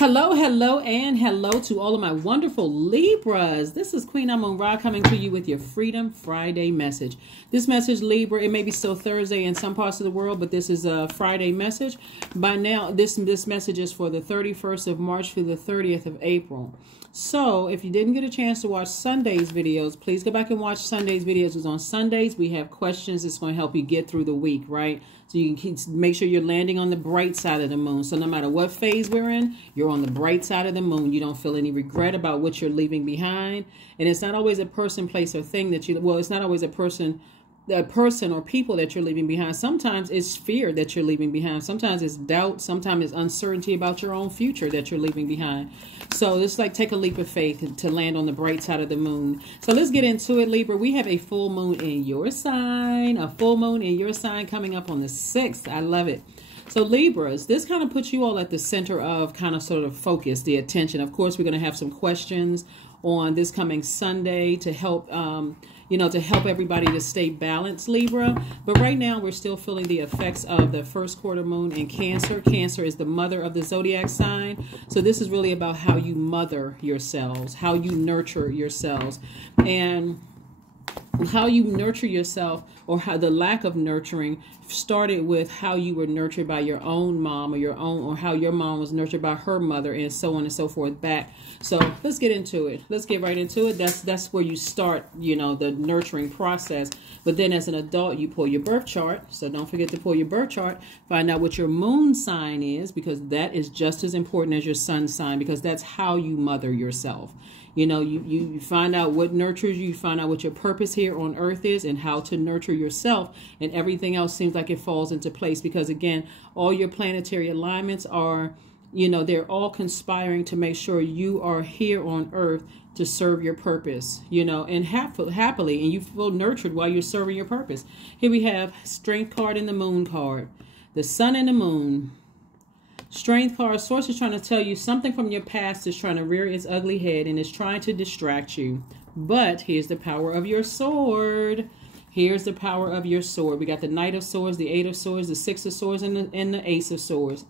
Hello, hello, and hello to all of my wonderful Libras. This is Queen Amun-Ra coming to you with your Freedom Friday message. This message, Libra, it may be still Thursday in some parts of the world, but this is a Friday message. By now, this message is for the 31st of March through the 30th of April. So, if you didn't get a chance to watch Sunday's videos, please go back and watch Sunday's videos. Because on Sundays, we have questions that's going to help you get through the week, right? So you can make sure you're landing on the bright side of the moon. So no matter what phase we're in, you're on the bright side of the moon. You don't feel any regret about what you're leaving behind. And it's not always a person, place, or thing that you, well, it's not always a person or people that you're leaving behind. Sometimes it's fear that you're leaving behind. Sometimes it's doubt. Sometimes it's uncertainty about your own future that you're leaving behind. So it's like take a leap of faith to land on the bright side of the moon. So let's get into it, Libra. We have a full moon in your sign. A full moon in your sign coming up on the 6th. I love it. So Libras, this kind of puts you all at the center of kind of sort of focus, the attention. Of course, we're going to have some questions on this coming Sunday to help, to help everybody to stay balanced, Libra. But right now, we're still feeling the effects of the first quarter moon in Cancer. Cancer is the mother of the Zodiac sign. So this is really about how you mother yourselves, how you nurture yourselves. And how you nurture yourself, or how the lack of nurturing started with how you were nurtured by your own mom, or how your mom was nurtured by her mother, and so on and so forth back. So let's get into it. Let's get right into it. That's where you start, the nurturing process. But then as an adult, you pull your birth chart. So don't forget to pull your birth chart. Find out what your moon sign is, because that is just as important as your sun sign, because that's how you mother yourself. You find out what nurtures you, find out what your purpose here on earth is, and how to nurture yourself, and everything else seems like it falls into place, because again, all your planetary alignments are, they're all conspiring to make sure you are here on earth to serve your purpose, and happily, and you feel nurtured while you're serving your purpose. Here we have Strength card and the Moon card, the Sun and the Moon. Strength card, source is trying to tell you something from your past is trying to rear its ugly head and is trying to distract you. But here's the power of your sword. Here's the power of your sword. We got the Knight of Swords, the Eight of Swords, the Six of Swords, and the Ace of Swords.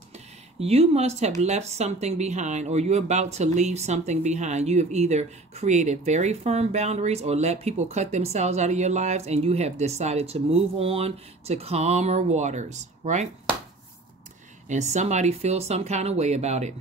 You must have left something behind, or you're about to leave something behind. You have either created very firm boundaries or let people cut themselves out of your lives, and you have decided to move on to calmer waters, right? And somebody feels some kind of way about it.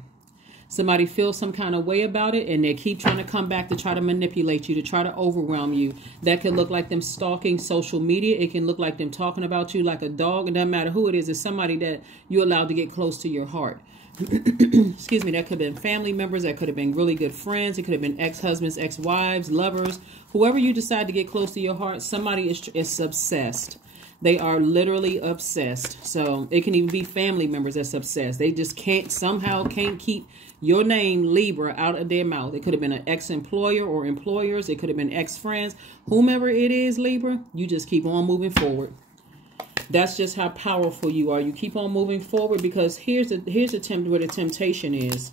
Somebody feels some kind of way about it, and they keep trying to come back to try to manipulate you, to try to overwhelm you. That can look like them stalking social media. It can look like them talking about you like a dog. It doesn't matter who it is. It's somebody that you allowed to get close to your heart. Excuse me. That could have been family members. That could have been really good friends. It could have been ex-husbands, ex-wives, lovers. Whoever you decide to get close to your heart, somebody is obsessed. They are literally obsessed. So it can even be family members that's obsessed. They just somehow can't keep your name, Libra, out of their mouth. It could have been an ex-employer or employers. It could have been ex-friends. Whomever it is, Libra, you just keep on moving forward. That's just how powerful you are. You keep on moving forward, because here's where the temptation is.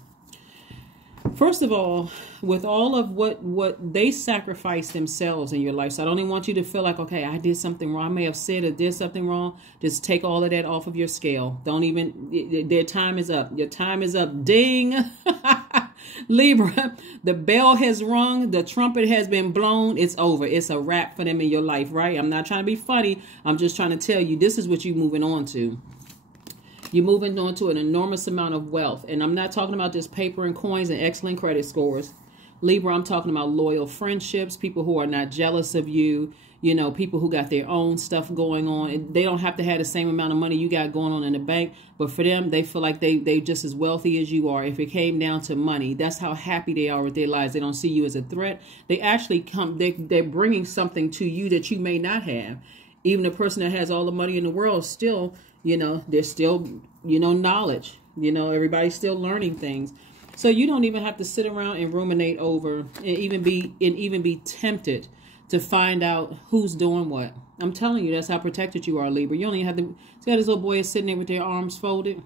First of all, with all of what they sacrifice themselves in your life. So I don't even want you to feel like, okay, I did something wrong. I may have said or did something wrong. Just take all of that off of your scale. Don't even, their time is up. Your time is up. Ding. Libra, the bell has rung. The trumpet has been blown. It's over. It's a wrap for them in your life, right? I'm not trying to be funny. I'm just trying to tell you, this is what you're moving on to. You're moving on to an enormous amount of wealth. And I'm not talking about just paper and coins and excellent credit scores. Libra, I'm talking about loyal friendships, people who are not jealous of you, people who got their own stuff going on. And they don't have to have the same amount of money you got going on in the bank. But for them, they feel like they just as wealthy as you are. If it came down to money, that's how happy they are with their lives. They don't see you as a threat. They actually they're bringing something to you that you may not have. Even the person that has all the money in the world still, there's still, knowledge. Everybody's still learning things. So you don't even have to sit around and ruminate over and even be tempted to find out who's doing what. I'm telling you, that's how protected you are, Libra. You don't even have to. See how this little boy is sitting there with their arms folded,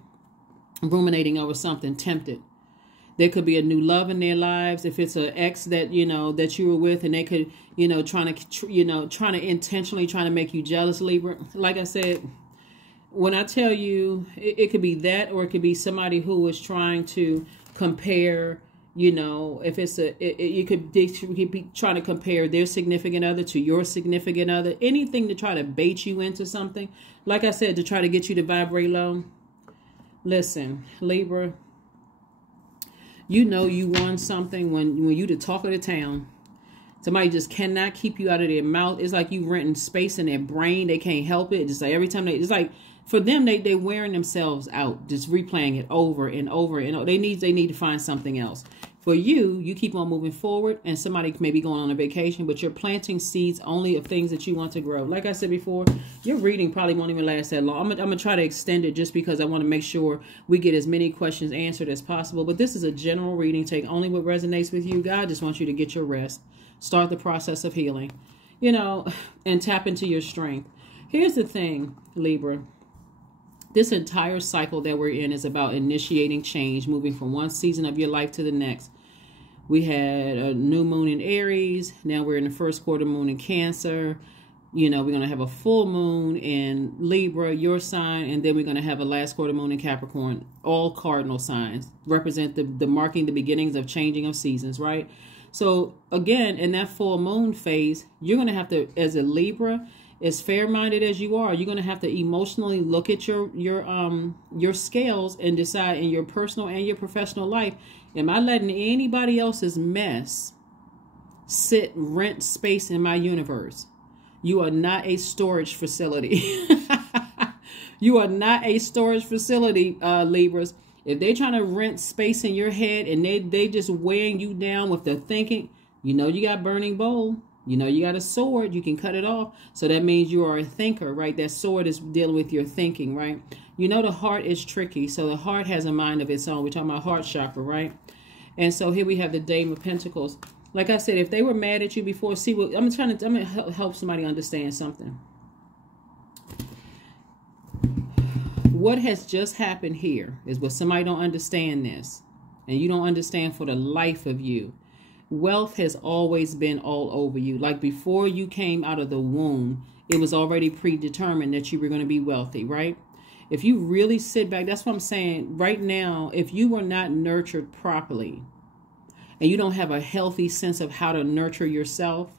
ruminating over something, tempted. There could be a new love in their lives. If it's an ex that, that you were with, and they could, trying to intentionally make you jealous, Libra. Like I said, when I tell you, it could be that, or it could be somebody who is trying to compare, you know, if it's you could be trying to compare their significant other to your significant other. Anything to try to bait you into something. Like I said, to try to get you to vibrate low. Listen, Libra, you know you won something when you the talk of the town. Somebody just cannot keep you out of their mouth. It's like you renting space in their brain. They can't help it. Just like every time it's like for them, they wearing themselves out, just replaying it over and over and over. They need to find something else. For you keep on moving forward, and somebody may be going on a vacation, but you're planting seeds only of things that you want to grow. Like I said before, your reading probably won't even last that long. I'm gonna try to extend it just because I want to make sure we get as many questions answered as possible. But this is a general reading. Take only what resonates with you. God just wants you to get your rest. Start the process of healing, you know, and tap into your strength. Here's the thing, Libra. This entire cycle that we're in is about initiating change, moving from one season of your life to the next. We had a new moon in Aries. Now we're in the first quarter moon in Cancer. You know, we're going to have a full moon in Libra, your sign, and then we're going to have a last quarter moon in Capricorn. All cardinal signs represent the marking the beginnings of changing of seasons, right? So again, in that full moon phase, you're going to have to, as a Libra, as fair-minded as you are, you're going to have to emotionally look at your scales and decide in your personal and your professional life, am I letting anybody else's mess rent space in my universe? You are not a storage facility. You are not a storage facility, Libras. If they're trying to rent space in your head and they just weighing you down with the thinking, you know you got burning bowl. You know, you got a sword, you can cut it off. So that means you are a thinker, right? That sword is dealing with your thinking, right? You know, the heart is tricky. So the heart has a mind of its own. We're talking about heart chakra, right? And so here we have the Dame of Pentacles. Like I said, if they were mad at you before, see what I'm going to help somebody understand something. What has just happened here is what somebody don't understand this. And you don't understand for the life of you. Wealth has always been all over you. Like before you came out of the womb, it was already predetermined that you were going to be wealthy, right? If you really sit back, that's what I'm saying. Right now, if you were not nurtured properly and you don't have a healthy sense of how to nurture yourself,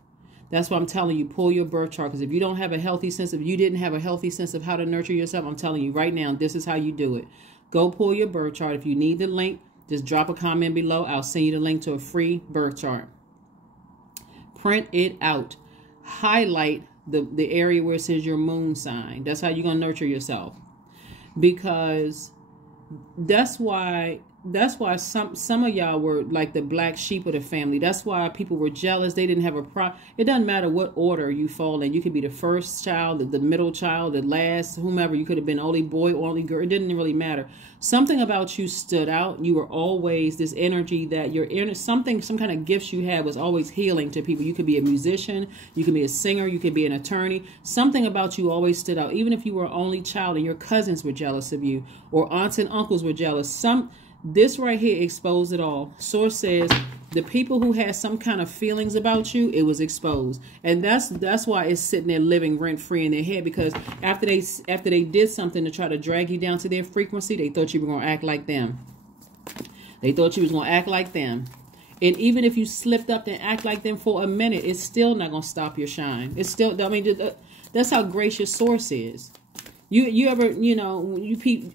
that's why I'm telling you, pull your birth chart. Because if you don't have a healthy sense of, you didn't have a healthy sense of how to nurture yourself, I'm telling you right now, this is how you do it. Go pull your birth chart. If you need the link, just drop a comment below. I'll send you the link to a free birth chart. Print it out. Highlight the area where it says your moon sign. That's how you're going to nurture yourself. Because that's why some of y'all were like the black sheep of the family. That's why people were jealous. They didn't have a problem. It doesn't matter what order you fall in. You could be the first child, the middle child, the last, whomever. You could have been only boy or only girl. It didn't really matter. Something about you stood out. You were always this energy that your inner some kind of gifts you had was always healing to people. You could be a musician. You could be a singer. You could be an attorney. Something about you always stood out. Even if you were only child and your cousins were jealous of you or aunts and uncles were jealous. This right here exposed it all. Source says the people who had some kind of feelings about you, it was exposed. And that's why it's sitting there living rent-free in their head. Because after they did something to try to drag you down to their frequency, they thought you were going to act like them. They thought you was going to act like them. And even if you slipped up and act like them for a minute, it's still not going to stop your shine. It's still, I mean, that's how gracious Source is. You ever, you know,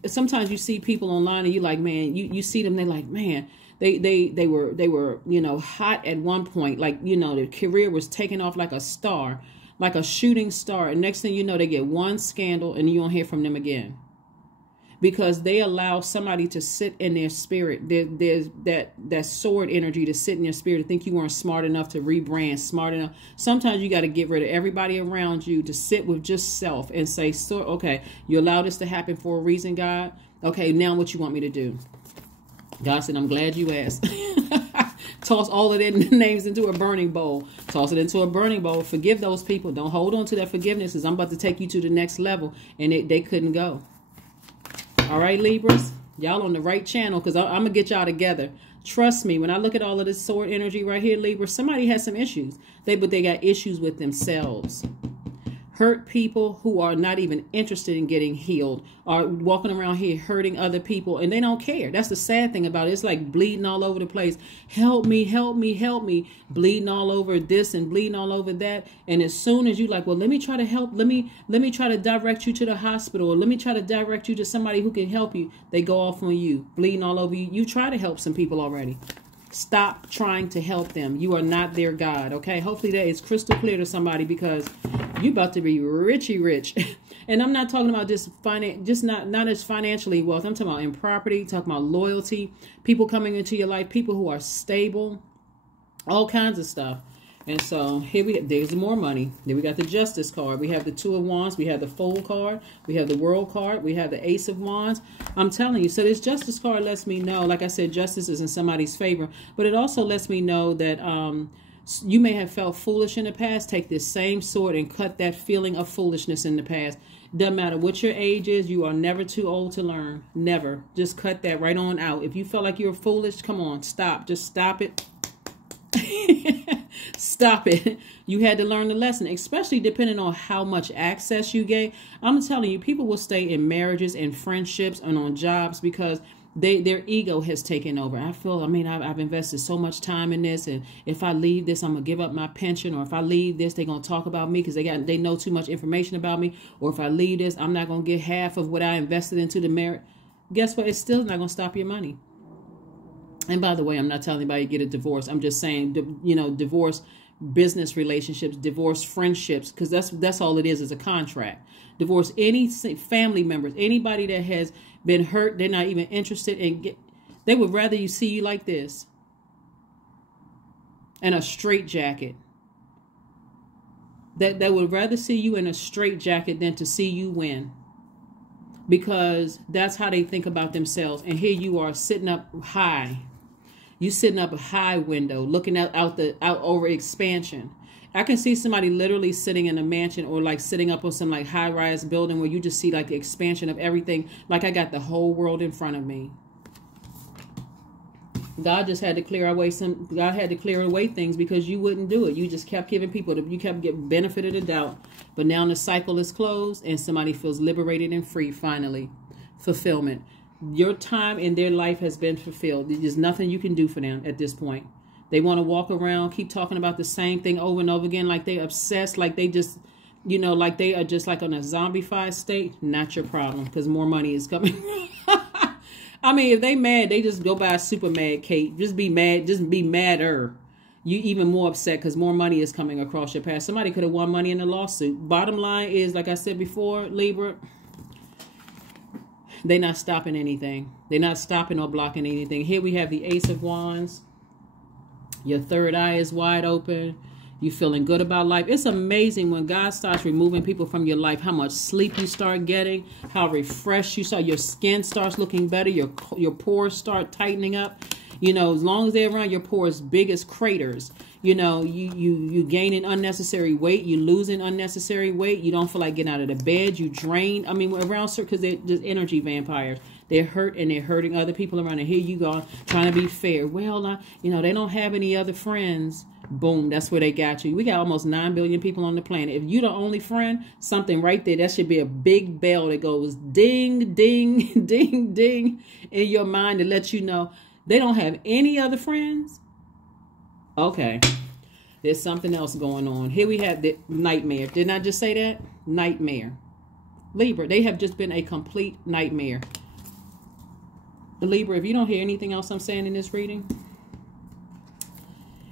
sometimes you see people online and you like, man, you see them, they're like, man, they were, you know, hot at one point. Like, you know, their career was taking off like a star, like a shooting star. And next thing you know, they get one scandal and you don't hear from them again. Because they allow somebody to sit in their spirit. There's that sword energy to sit in your spirit, to think you weren't smart enough to rebrand, smart enough. Sometimes you got to get rid of everybody around you to sit with just self and say, so, okay, you allowed this to happen for a reason, God. Okay, now what you want me to do? God said, I'm glad you asked. Toss all of their names into a burning bowl. Toss it into a burning bowl. Forgive those people. Don't hold on to that forgiveness, because I'm about to take you to the next level. And they couldn't go. All right, Libras, y'all on the right channel, because I'm going to get y'all together. Trust me, when I look at all of this sword energy right here, Libra, somebody has some issues. But they got issues with themselves. hurt people who are not even interested in getting healed, are walking around here hurting other people, and they don't care. That's the sad thing about it. It's like bleeding all over the place. Help me, help me, help me. Bleeding all over this and bleeding all over that. And as soon as you like, well, let me try to help. Let me try to direct you to the hospital, or let me try to direct you to somebody who can help you. They go off on you, bleeding all over you. You try to help some people already. Stop trying to help them. You are not their God, okay? Hopefully that is crystal clear to somebody, because you're about to be richy rich. And I'm not talking about just not as financially wealth. I'm talking about in property, talking about loyalty, people coming into your life, people who are stable, all kinds of stuff. And so here there's more money. Then we got the Justice card. We have the Two of Wands. We have the Fool card. We have the World card. We have the Ace of Wands. I'm telling you. So this Justice card lets me know, like I said, justice is in somebody's favor. But it also lets me know that you may have felt foolish in the past. Take this same sword and cut that feeling of foolishness in the past. Doesn't matter what your age is. You are never too old to learn. Never. Just cut that right on out. If you felt like you were foolish, come on. Stop. Just stop it. Stop it. You had to learn the lesson, especially depending on how much access you gave. I'm telling you, people will stay in marriages and friendships and on jobs because their ego has taken over. I've invested so much time in this, and if I leave this, I'm gonna give up my pension, or if I leave this, they're gonna talk about me because they know too much information about me, or if I leave this, I'm not gonna get half of what I invested into the marriage. Guess what? It's still not gonna stop your money. And by the way, I'm not telling anybody to get a divorce. I'm just saying, divorce business relationships, divorce friendships, because that's all it is a contract. Divorce any family members, anybody that has been hurt, they're not even interested in. They would rather you see you like this, in a straight jacket. They would rather see you in a straight jacket than to see you win. Because that's how they think about themselves. And here you are sitting up high. You sitting up a high window, looking out over expansion. I can see somebody literally sitting in a mansion, or like sitting up on some like high-rise building where you just see like the expansion of everything. Like I got the whole world in front of me. God just had to clear away things because you wouldn't do it. You just kept giving you kept getting benefit of the doubt. But now the cycle is closed and somebody feels liberated and free finally. Fulfillment. Your time in their life has been fulfilled. There's nothing you can do for them at this point. They want to walk around, keep talking about the same thing over and over again, like they obsessed, like they just, like they are just like on a zombified state. Not your problem, because more money is coming. I mean, if they mad, they just go buy a super mad cake. Just be mad. Just be madder. You even more upset because more money is coming across your path. Somebody could have won money in a lawsuit. Bottom line is, like I said before, Libra, they're not stopping anything. They're not stopping or blocking anything. Here we have the Ace of Wands. Your third eye is wide open. You feeling good about life. It's amazing when God starts removing people from your life, how much sleep you start getting, how refreshed you start. Your skin starts looking better. Your pores start tightening up. As long as they're around, your pores big as craters. You gaining unnecessary weight. You losing unnecessary weight. You don't feel like getting out of the bed. You drain. I mean, around because they're just energy vampires. They're hurt and they're hurting other people around. And here you go trying to be fair. Well, they don't have any other friends. Boom, that's where they got you. We got almost 9 billion people on the planet. If you're the only friend, something right there, that should be a big bell that goes ding, ding, ding, ding in your mind to let you know they don't have any other friends. Okay, there's something else going on. Here we have the nightmare. Didn't I just say that? Nightmare. Libra, they have just been a complete nightmare. Libra, if you don't hear anything else I'm saying in this reading,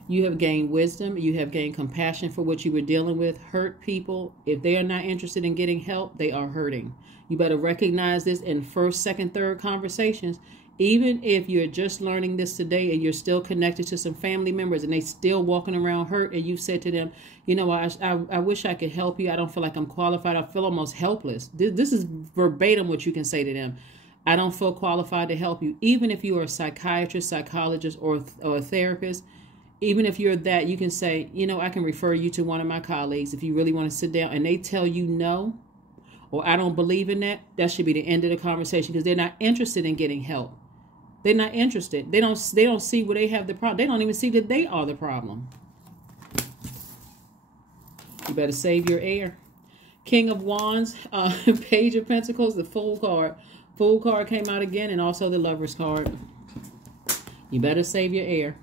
you have gained wisdom. You have gained compassion for what you were dealing with. Hurt people, if they are not interested in getting help, they are hurting. You better recognize this in first, second, third conversations. Even if you're just learning this today and you're still connected to some family members and they still walking around hurt, and you said to them, I wish I could help you. I don't feel like I'm qualified. I feel almost helpless. This is verbatim what you can say to them. I don't feel qualified to help you. Even if you are a psychiatrist, psychologist, or a therapist, even if you're that, you can say, I can refer you to one of my colleagues if you really want to sit down, and they tell you no, or I don't believe in that. That should be the end of the conversation, because they're not interested in getting help. They're not interested. They don't see where they have the problem. They don't even see that they are the problem. You better save your air. King of Wands, Page of Pentacles, the Fool card. Fool card came out again, and also the Lover's card. You better save your air,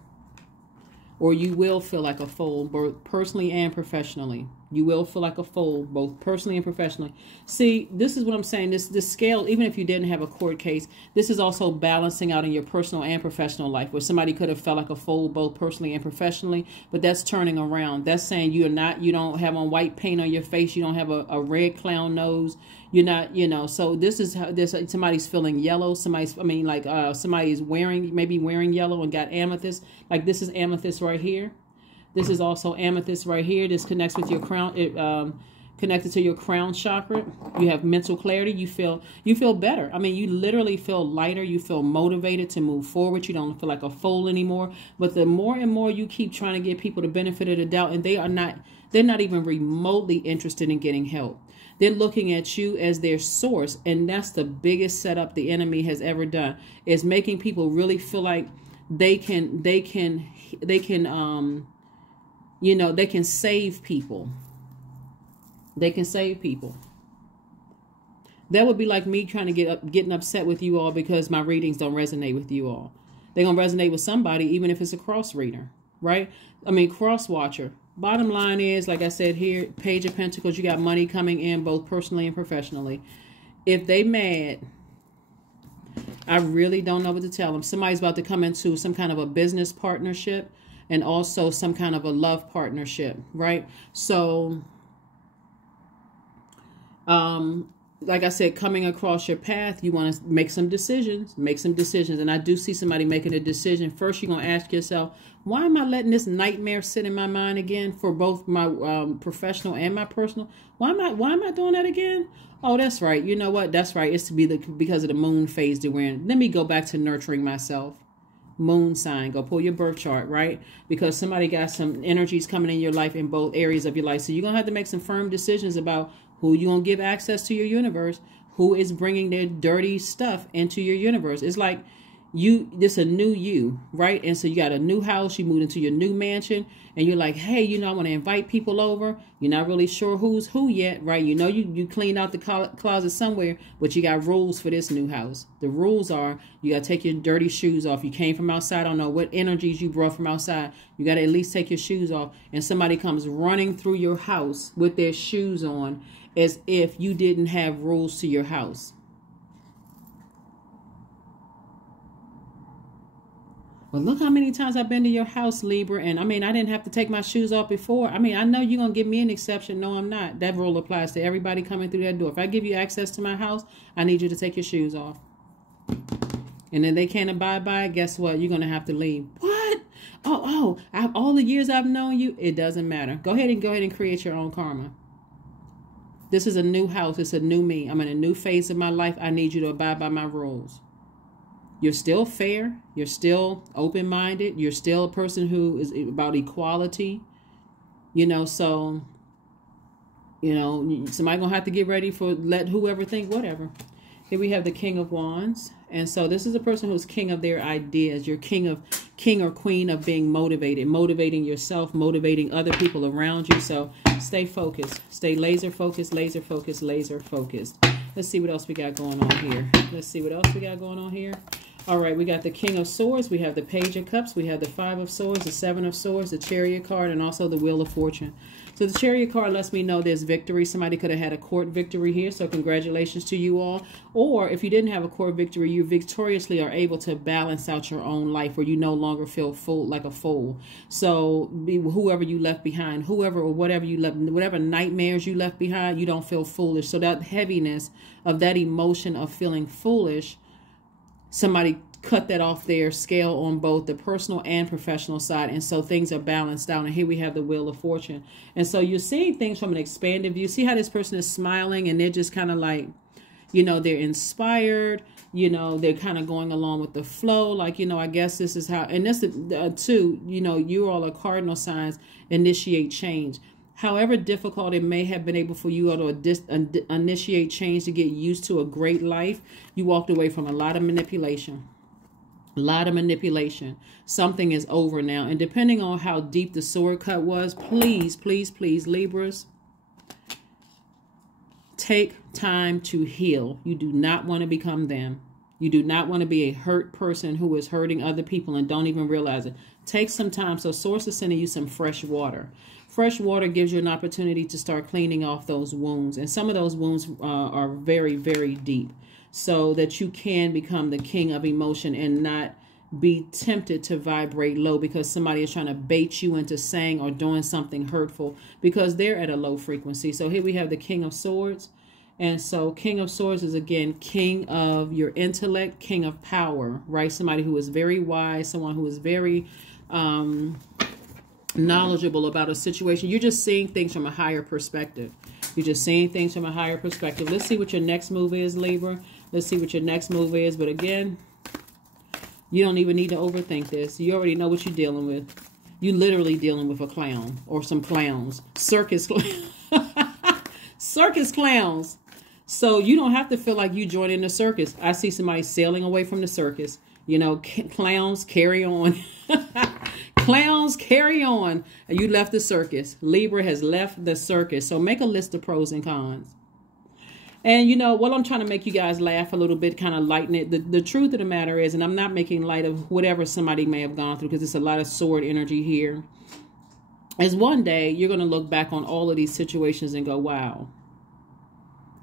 or you will feel like a fool, both personally and professionally. You will feel like a fool, both personally and professionally. See, this is what I'm saying. This scale, even if you didn't have a court case, this is also balancing out in your personal and professional life, where somebody could have felt like a fool, both personally and professionally, but that's turning around. That's saying you don't have on white paint on your face. You don't have a red clown nose. You're not, so this is how somebody's feeling yellow. Somebody's maybe wearing yellow and got amethyst. Like this is amethyst right here. This is also amethyst right here. This connects with your crown, connected to your crown chakra. You have mental clarity. You feel better. I mean, you literally feel lighter. You feel motivated to move forward. You don't feel like a fool anymore. But the more and more you keep trying to give people the benefit of the doubt, and they're not even remotely interested in getting help. They're looking at you as their source, and that's the biggest setup the enemy has ever done, is making people really feel like they can save people. They can save people. That would be like me trying to getting upset with you all because my readings don't resonate with you all. They're going to resonate with somebody, even if it's a cross reader, right? I mean, cross watcher. Bottom line is, like I said here, Page of Pentacles, you got money coming in both personally and professionally. If they mad, I really don't know what to tell them. Somebody's about to come into some kind of a business partnership and also some kind of a love partnership, right? So, like I said, coming across your path, you want to make some decisions. And I do see somebody making a decision. First, you're going to ask yourself, why am I letting this nightmare sit in my mind again for both my professional and my personal? Why am I doing that again? Oh, that's right. You know what? That's right. It's because of the moon phase that we're in. Let me go back to nurturing myself. Moon sign. Go pull your birth chart, right? Because somebody got some energies coming in your life in both areas of your life. So you're going to have to make some firm decisions about who you're going to give access to your universe, who is bringing their dirty stuff into your universe. It's like this a new you, right? And so you got a new house, you moved into your new mansion, and you're like, hey, I want to invite people over. You're not really sure who's who yet, right? You cleaned out the closet somewhere, but you got rules for this new house. The rules are you got to take your dirty shoes off. You came from outside. I don't know what energies you brought from outside. You got to at least take your shoes off. And somebody comes running through your house with their shoes on as if you didn't have rules to your house. Well, look how many times I've been to your house, Libra. And I mean, I didn't have to take my shoes off before. I mean, I know you're going to give me an exception. No, I'm not. That rule applies to everybody coming through that door. If I give you access to my house, I need you to take your shoes off. And then they can't abide by it. Guess what? You're going to have to leave. What? All the years I've known you, it doesn't matter. Go ahead and create your own karma. This is a new house. It's a new me. I'm in a new phase of my life. I need you to abide by my rules. You're still fair. You're still open-minded. You're still a person who is about equality. So, somebody going to have to get ready for let whoever think whatever. Here we have the King of Wands. And so this is a person who's king of their ideas. You're king or queen of being motivated, motivating yourself, motivating other people around you. So stay focused, stay laser focused, laser focused, laser focused. Let's see what else we got going on here. All right, we got the King of Swords. We have the Page of Cups. We have the Five of Swords, the Seven of Swords, the Chariot card, and also the Wheel of Fortune. So the Chariot card lets me know there's victory. Somebody could have had a court victory here, so congratulations to you all. Or if you didn't have a court victory, you victoriously are able to balance out your own life where you no longer feel like a fool. So whoever you left behind, whatever nightmares you left behind, you don't feel foolish. So that heaviness of that emotion of feeling foolish, somebody cut that off their scale on both the personal and professional side. And so things are balanced out. And here we have the Wheel of Fortune. And so you're seeing things from an expanded view. See how this person is smiling and they're just kind of like, they're inspired. They're kind of going along with the flow. Like, I guess this is how, and that's too, you all are cardinal signs, initiate change. However difficult it may have been able for you all to initiate change to get used to a great life, you walked away from a lot of manipulation. Something is over now. And depending on how deep the sword cut was, please, please, please, Libras, Take time to heal. You do not want to become them. You do not want to be a hurt person who is hurting other people and don't even realize it. Take some time. So Source is sending you some fresh water. Fresh water gives you an opportunity to start cleaning off those wounds. And some of those wounds are very, very deep, so that you can become the king of emotion and not be tempted to vibrate low because somebody is trying to bait you into saying or doing something hurtful because they're at a low frequency. So here we have the King of Swords. And so King of Swords is, again, king of your intellect, king of power, right? Somebody who is very wise, someone who is very knowledgeable about a situation. You're just seeing things from a higher perspective. You're just seeing things from a higher perspective. Let's see what your next move is, Libra. Let's see what your next move is. But again, you don't even need to overthink this. You already know what you're dealing with. You're literally dealing with a clown or some clowns. Circus clowns. So you don't have to feel like you joined in the circus. I see somebody sailing away from the circus. You know, clowns, carry on. Clowns, carry on. And you left the circus. Libra has left the circus. So make a list of pros and cons. And, you know, while I'm trying to make you guys laugh a little bit, kind of lighten it, the truth of the matter is, and I'm not making light of whatever somebody may have gone through because there's a lot of sword energy here, is one day you're going to look back on all of these situations and go, wow,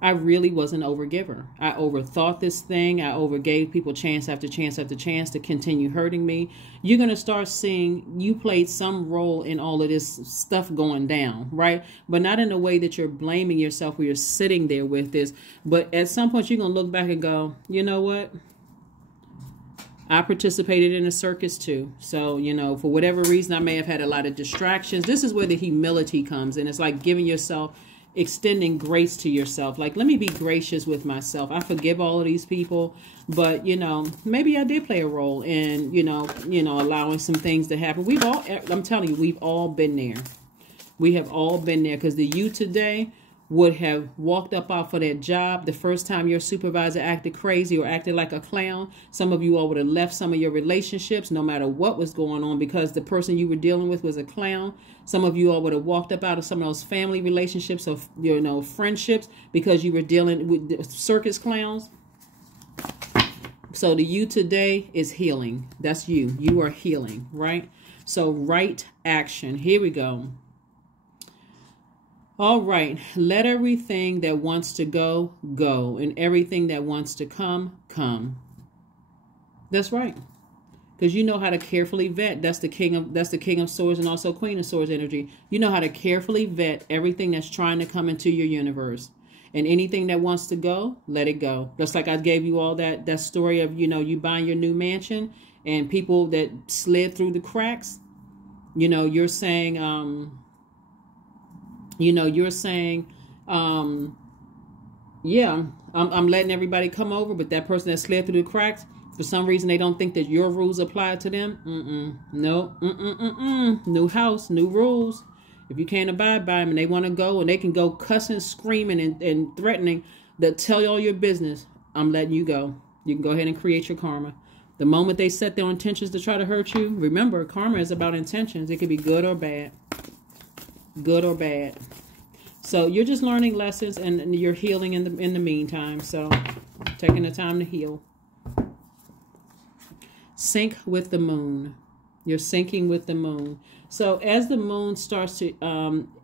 I really was an overgiver. I overthought this thing. I overgave people chance after chance after chance to continue hurting me. You're going to start seeing you played some role in all of this stuff going down, right? But not in a way that you're blaming yourself where you're sitting there with this. But at some point, you're going to look back and go, you know what? I participated in a circus too. So, you know, for whatever reason, I may have had a lot of distractions. This is where the humility comes in. It's like giving yourself, extending grace to yourself. Like, let me be gracious with myself. I forgive all of these people, but, you know, maybe I did play a role in, you know, allowing some things to happen. I'm telling you, we've all been there. We have all been there, because the you today would have walked up off of that job the first time your supervisor acted crazy or acted like a clown. Some of you all would have left some of your relationships no matter what was going on because the person you were dealing with was a clown. Some of you all would have walked up out of some of those family relationships or, you know, friendships because you were dealing with circus clowns. So the you today is healing. That's you. You are healing, right? So right action. Here we go. All right, let everything that wants to go, go, and everything that wants to come, come. That's right. Because you know how to carefully vet. That's the king of swords and also queen of swords energy. You know how to carefully vet everything that's trying to come into your universe. And anything that wants to go, let it go. Just like I gave you all that story of, you know, you buying your new mansion and people that slid through the cracks. You know, you're saying, yeah, I'm letting everybody come over, but that person that slid through the cracks, for some reason, they don't think that your rules apply to them. No. New house, new rules. If you can't abide by them and they want to go and they can go cussing, screaming, and threatening to tell you all your business, I'm letting you go. You can go ahead and create your karma. The moment they set their intentions to try to hurt you, remember, karma is about intentions. It could be good or bad. Good or bad. So you're just learning lessons and you're healing in the meantime. So taking the time to heal. Sync with the moon. You're syncing with the moon. So as the moon starts to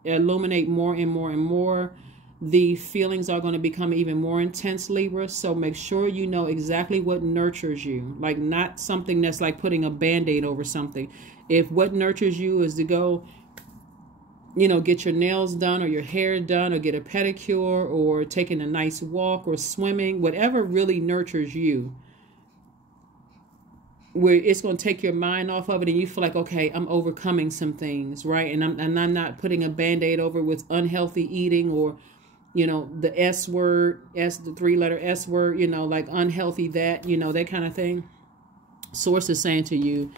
illuminate more and more and more, the feelings are going to become even more intense, Libra. So make sure you know exactly what nurtures you. Like, not something that's like putting a Band-Aid over something. If what nurtures you is to go, you know, get your nails done or your hair done or get a pedicure or taking a nice walk or swimming, whatever really nurtures you, where it's going to take your mind off of it and you feel like, okay, I'm overcoming some things, right? And I'm not putting a Band-Aid over with unhealthy eating or, you know, the S word, the 3-letter S word, you know, like unhealthy that, you know, that kind of thing. Source is saying to you,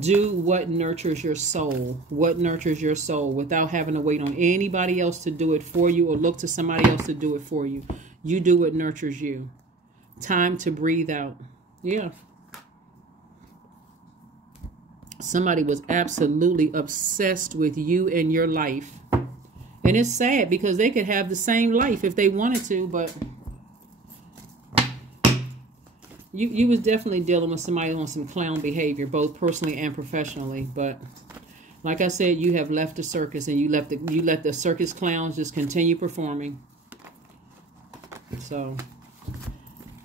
do what nurtures your soul. What nurtures your soul without having to wait on anybody else to do it for you or look to somebody else to do it for you. You do what nurtures you. Time to breathe out. Yeah. Somebody was absolutely obsessed with you and your life. And it's sad because they could have the same life if they wanted to, but you was definitely dealing with somebody on some clown behavior, both personally and professionally. But like I said, you have left the circus, and you let the circus clowns just continue performing. So,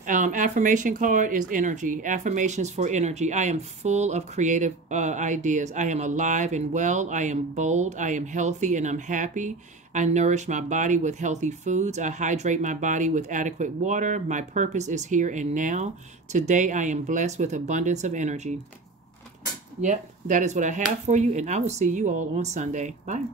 affirmation card is energy. Affirmations for energy. I am full of creative ideas. I am alive and well. I am bold. I am healthy and I'm happy. I nourish my body with healthy foods. I hydrate my body with adequate water. My purpose is here and now. Today I am blessed with abundance of energy. Yep, that is what I have for you, and I will see you all on Sunday. Bye.